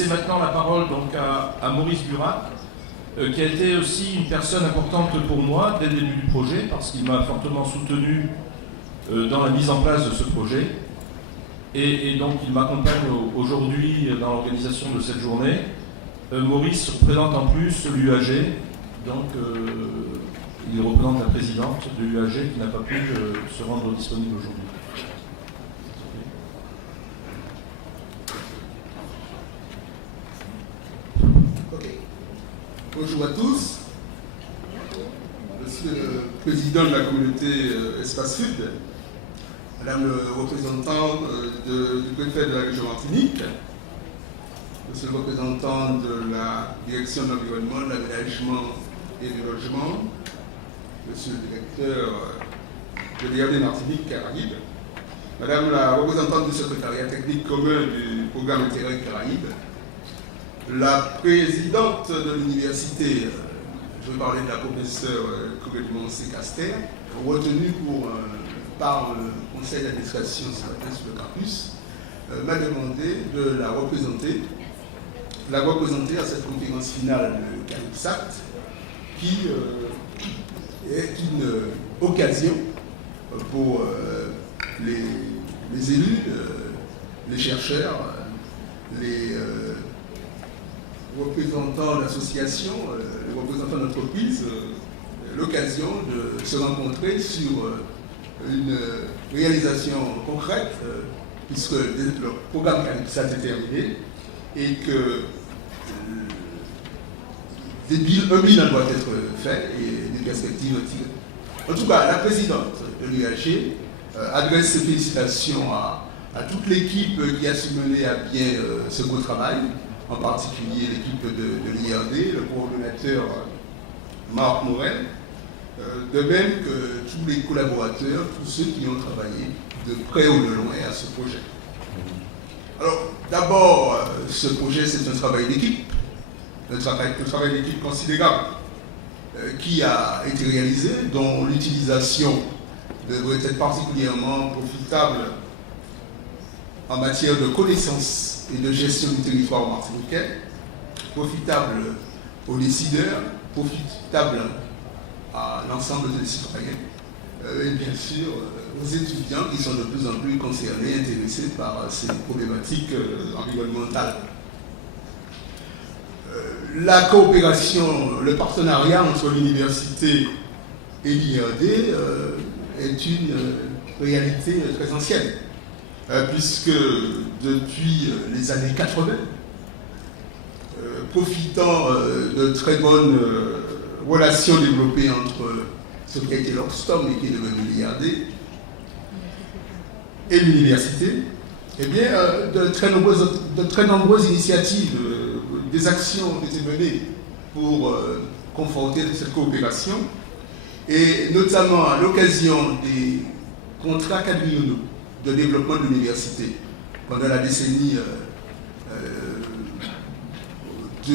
C'est maintenant la parole donc à Maurice Burat, qui a été aussi une personne importante pour moi dès le début du projet, parce qu'il m'a fortement soutenu dans la mise en place de ce projet. Et donc il m'accompagne aujourd'hui dans l'organisation de cette journée. Maurice représente en plus l'UAG, donc il représente la présidente de l'UAG qui n'a pas pu se rendre disponible aujourd'hui. Bonjour à tous. Je suis le président de la communauté Espace Sud, madame le représentant du préfet de la région Martinique, monsieur le représentant de la direction de l'environnement, de l'aménagement et du logement, monsieur le directeur de l'IRD Martinique Caraïbes, madame la représentante du secrétariat technique commun du programme Interreg Caraïbes, la présidente de l'université, je vais parler de la professeure Couré-Dumont-Castel, retenue par le conseil d'administration ce matin sur le campus, m'a demandé de la représenter à cette conférence finale de CALIPSAT, qui est une occasion pour les élus, les chercheurs, les représentants d'associations, les représentants d'entreprises, l'occasion de se rencontrer sur une réalisation concrète, puisque le programme CALIPSAT est terminé et que un bilan doit être fait et des perspectives tirées. En tout cas, la présidente de l'UAG adresse ses félicitations à toute l'équipe qui a su mener à bien ce beau travail, en particulier l'équipe de l'IRD, le coordonnateur Marc Morel, de même que tous les collaborateurs, tous ceux qui ont travaillé de près ou de loin à ce projet. Alors, d'abord, ce projet, c'est un travail d'équipe, un travail d'équipe considérable qui a été réalisé, dont l'utilisation devrait être particulièrement profitable en matière de connaissances et de gestion du territoire martiniquais, profitable aux décideurs, profitable à l'ensemble des citoyens, et bien sûr aux étudiants qui sont de plus en plus concernés, intéressés par ces problématiques environnementales. La coopération, le partenariat entre l'université et l'IRD est une réalité très ancienne, puisque depuis les années 80, profitant de très bonnes relations développées entre ce qui a été l'Oxfam et qui est devenu l'IRD et l'université, eh bien, de très nombreuses initiatives, des actions ont été menées pour conforter cette coopération, et notamment à l'occasion des contrats quadriennaux de développement de l'université pendant la décennie 2000-2010,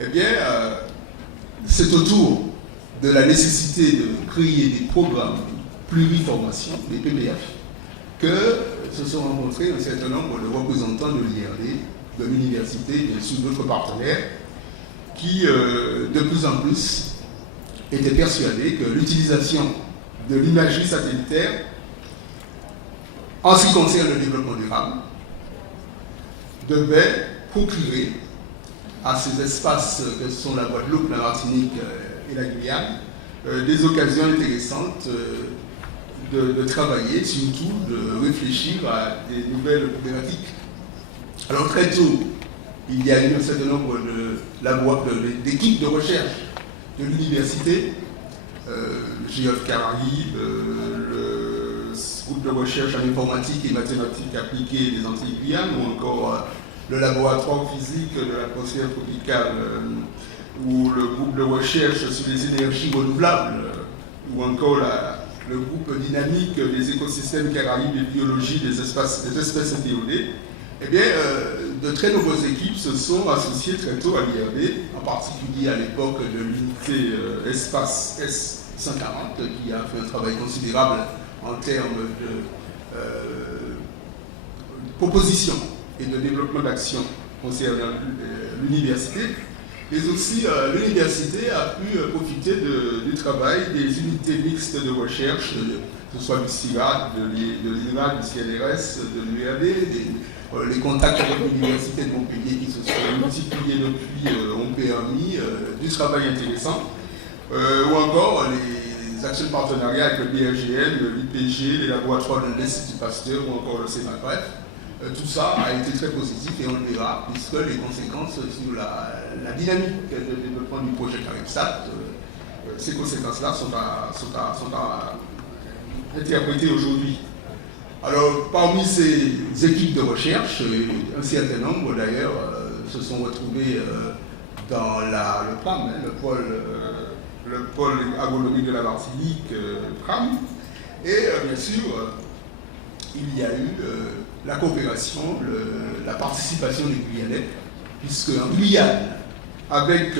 eh bien, c'est autour de la nécessité de créer des programmes pluriformation, des PPF, que se sont rencontrés un certain nombre de représentants de l'IRD, de l'université, bien sûr d'autres partenaires, qui de plus en plus étaient persuadés que l'utilisation de l'imagerie satellitaire en ce qui concerne le développement durable devait procurer à ces espaces que sont la Guadeloupe, la Martinique et la Guyane des occasions intéressantes de travailler, surtout de réfléchir à des nouvelles problématiques. Alors très tôt, il y a eu un certain nombre d'équipes de recherche de l'université, GIOF Caraïbes, le groupe de recherche en informatique et mathématiques appliquées des Antilles Guyane, ou encore le laboratoire physique de l'atmosphère tropicale, ou le groupe de recherche sur les énergies renouvelables, ou encore le groupe dynamique des écosystèmes Caraïbes et biologie des espèces intéodées. Eh bien, de très nombreuses équipes se sont associées très tôt à l'IRD, en particulier à l'époque de l'unité Espace S140, qui a fait un travail considérable en termes de propositions et de développement d'action concernant l'université, mais aussi l'université a pu profiter du travail des unités mixtes de recherche, que ce soit du CIRAD, de l'INRA, du CNRS, de l'URD, les contacts avec l'université de Montpellier qui se sont multipliés depuis ont permis du travail intéressant, ou encore les actions de partenariat avec le BRGM, l'IPG, les laboratoires de l'Institut Pasteur ou encore le CEMAPREF. Tout ça a été très positif et on le verra, puisque les conséquences sur la dynamique de développement du projet CARIPSAT, ces conséquences-là sont à interpréter aujourd'hui. Alors, parmi ces équipes de recherche, un certain nombre d'ailleurs se sont retrouvés dans le PRAM, le pôle agronomie de la Martinique, PRAM, et bien sûr, il y a eu la coopération, la participation des Guyanais, puisque en Guyane, avec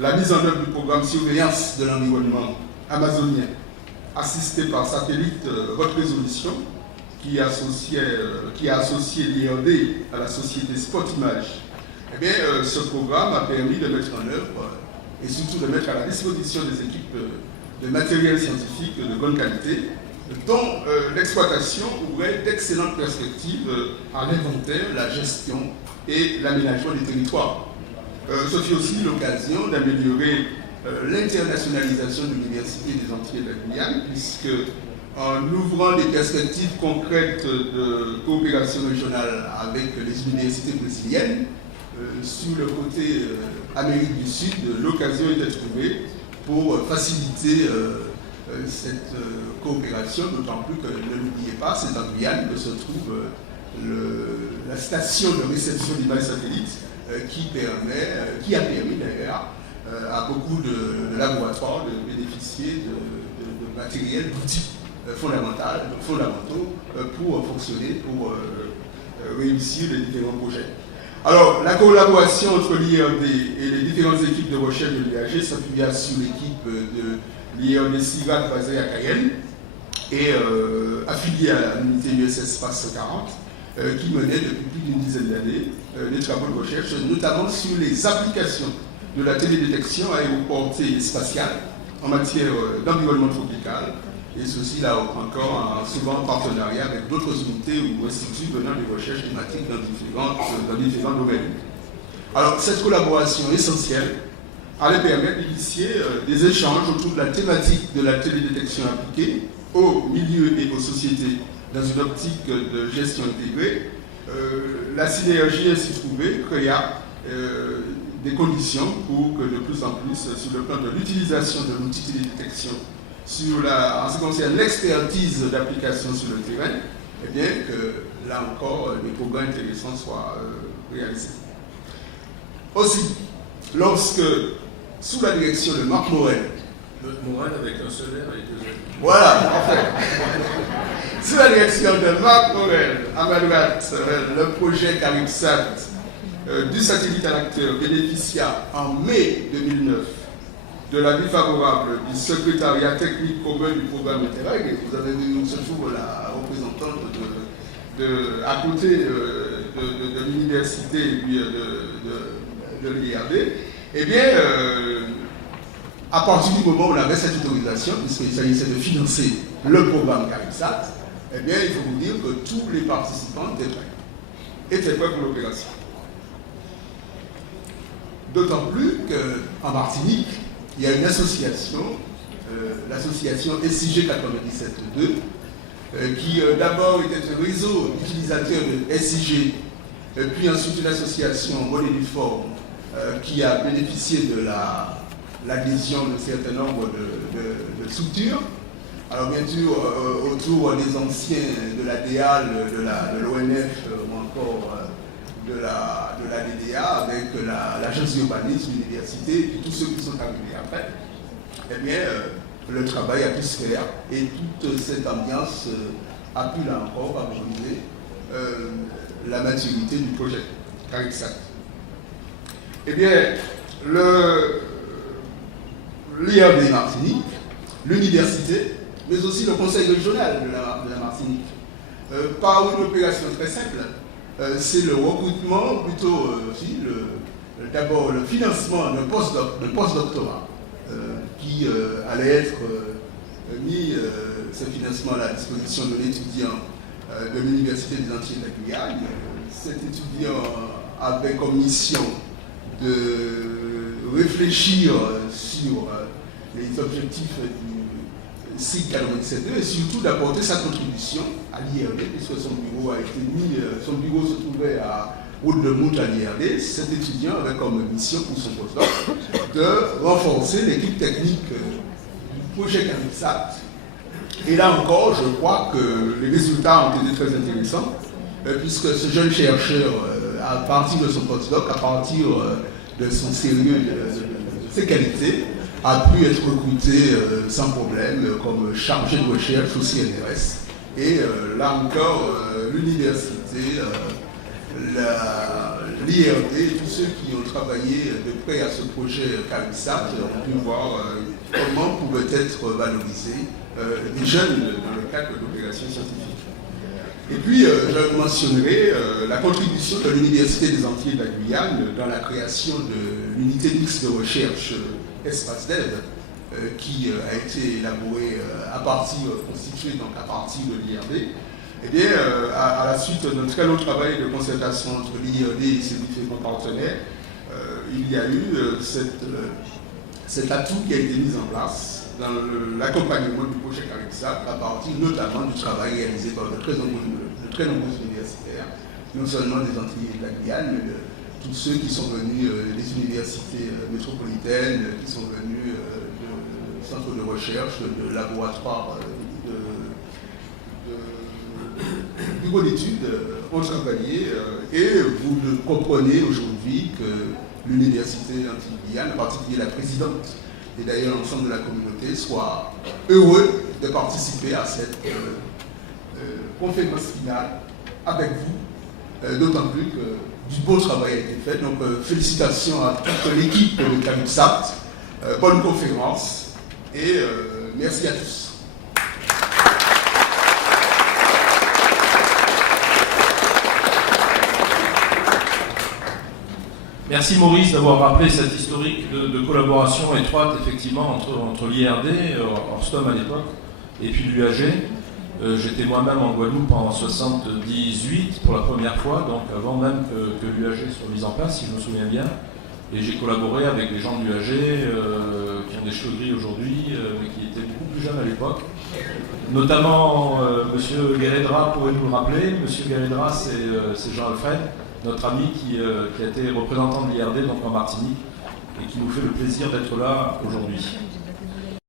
la mise en œuvre du programme surveillance de l'environnement amazonien, assisté par satellite haute résolution, qui a associé l'IRD à la société Spot Image, eh bien, ce programme a permis de mettre en œuvre et surtout de mettre à la disposition des équipes de matériel scientifique de bonne qualité, dont l'exploitation ouvrait d'excellentes perspectives à l'inventaire, la gestion et l'aménagement des territoires. Ce fut aussi l'occasion d'améliorer l'internationalisation de l'Université des Antilles de la Guyane, puisque en ouvrant des perspectives concrètes de coopération régionale avec les universités brésiliennes, sur le côté Amérique du Sud, l'occasion était trouvée pour faciliter cette coopération, d'autant plus que, ne l'oubliez pas, c'est en Guyane que se trouve la station de réception d'images satellites qui a permis d'ailleurs à beaucoup de laboratoires de bénéficier de matériel, d'outils fondamentaux pour fonctionner, pour réussir les différents projets. Alors, la collaboration entre l'IRD et les différentes équipes de recherche de l'IAG s'appuya sur l'équipe de l'IRD CIRAD basée à Cayenne et affiliée à l'unité USS Space 40, qui menait depuis plus d'une dizaine d'années des travaux de recherche, notamment sur les applications de la télédétection aéroportée et spatiale en matière d'environnement tropical, et ceci là encore souvent en partenariat avec d'autres unités ou instituts venant des recherches climatiques dans différents domaines. Alors cette collaboration essentielle allait permettre d'initier des échanges autour de la thématique de la télédétection appliquée aux milieux et aux sociétés dans une optique de gestion intégrée. La synergie ainsi trouvée créa des conditions pour que de plus en plus, sur le plan de l'utilisation de l'outil télédétection, en ce qui concerne l'expertise d'application sur le terrain, eh bien que là encore, des progrès intéressants soient réalisés. Aussi, lorsque, sous la direction de Marc Morel, Morel avec un seul R et deux R. Voilà, en fait. Sous la direction de Marc Morel, à ma droite, le projet CARIPSAT du satellite à l'acteur bénéficia en mai 2009 de l'avis favorable du secrétariat technique commun du programme Interreg. Et vous avez vu ce jour la représentante à côté de l'université et puis de l'IRD. Eh bien, à partir du moment où on avait cette autorisation, puisqu'il s'agissait de financer le programme CARIPSAT, eh bien, il faut vous dire que tous les participants étaient prêts pour l'opération. D'autant plus qu'en Martinique, il y a une association, l'association SIG 97.2, qui d'abord était un réseau d'utilisateurs de SIG, puis ensuite une association modéliforme qui a bénéficié de l'adhésion d'un certain nombre de structures. Alors bien sûr, autour des anciens de la DEAL, de l'ONF ou encore de la DDA, avec l'agence d'urbanisme, l'université, et puis tous ceux qui sont arrivés après, eh bien, le travail a pu se faire et toute cette ambiance a pu là encore favoriser la maturité du projet CARIPSAT. Eh bien, l'IRD Martinique, l'université, mais aussi le conseil régional de la Martinique, par une opération très simple, c'est le recrutement, plutôt aussi, d'abord le financement d'un post-doctorat qui allait être mis, ce financement-là, à disposition de l'étudiant de l'Université des Antilles de la Guyane. Cet étudiant avait comme mission de réfléchir sur les objectifs du cycle 97.2 et surtout d'apporter sa contribution à l'IRD, puisque son bureau se trouvait à Route de Mout à l'IRD. Cet étudiant avait comme mission pour son postdoc de renforcer l'équipe technique du projet CARIPSAT. Et là encore, je crois que les résultats ont été très intéressants, puisque ce jeune chercheur, à partir de son postdoc, à partir de son sérieux, de ses qualités, a pu être recruté sans problème comme chargé de recherche au CNRS. Et là encore, l'université, l'IRD, tous ceux qui ont travaillé de près à ce projet CARIPSAT ont pu voir comment pouvaient être valorisés des jeunes dans le cadre de l'opération scientifique. Et puis, je mentionnerai la contribution de l'Université des Antilles de la Guyane dans la création de l'unité mixte de recherche Espace Dev, qui a été élaborée constituée donc à partir de l'IRD. Eh bien, à la suite d'un très long travail de concertation entre l'IRD et ses différents partenaires, il y a eu cet atout qui a été mis en place dans l'accompagnement du projet CARIPSAT à partir notamment du travail réalisé par de très nombreux universitaires, non seulement des Antilles et de la Guyane, mais de tous ceux qui sont venus des universités métropolitaines, qui sont venus de centres de recherche, de laboratoires, de bureaux d'études ont travaillé et vous le comprenez aujourd'hui que l'université Antilles-Guyane, en particulier la présidente et d'ailleurs l'ensemble de la communauté, soit heureux de participer à cette conférence finale avec vous, d'autant plus que du beau travail a été fait. Donc félicitations à toute l'équipe de CARIPSAT, bonne conférence et merci à tous. Merci Maurice d'avoir rappelé cette historique de collaboration étroite effectivement entre l'IRD, Orstom à l'époque, et puis l'UAG. J'étais moi-même en Guadeloupe en 1978 pour la première fois, donc avant même que l'UAG soit mise en place, si je me souviens bien. Et j'ai collaboré avec des gens de l'UAG qui ont des cheveux gris aujourd'hui, mais qui étaient beaucoup plus jeunes à l'époque. Notamment M. Guéredra pourrait nous le rappeler. M. Guéredra, c'est Jean-Alfred, notre ami qui a été représentant de l'IRD donc en Martinique et qui nous fait le plaisir d'être là aujourd'hui.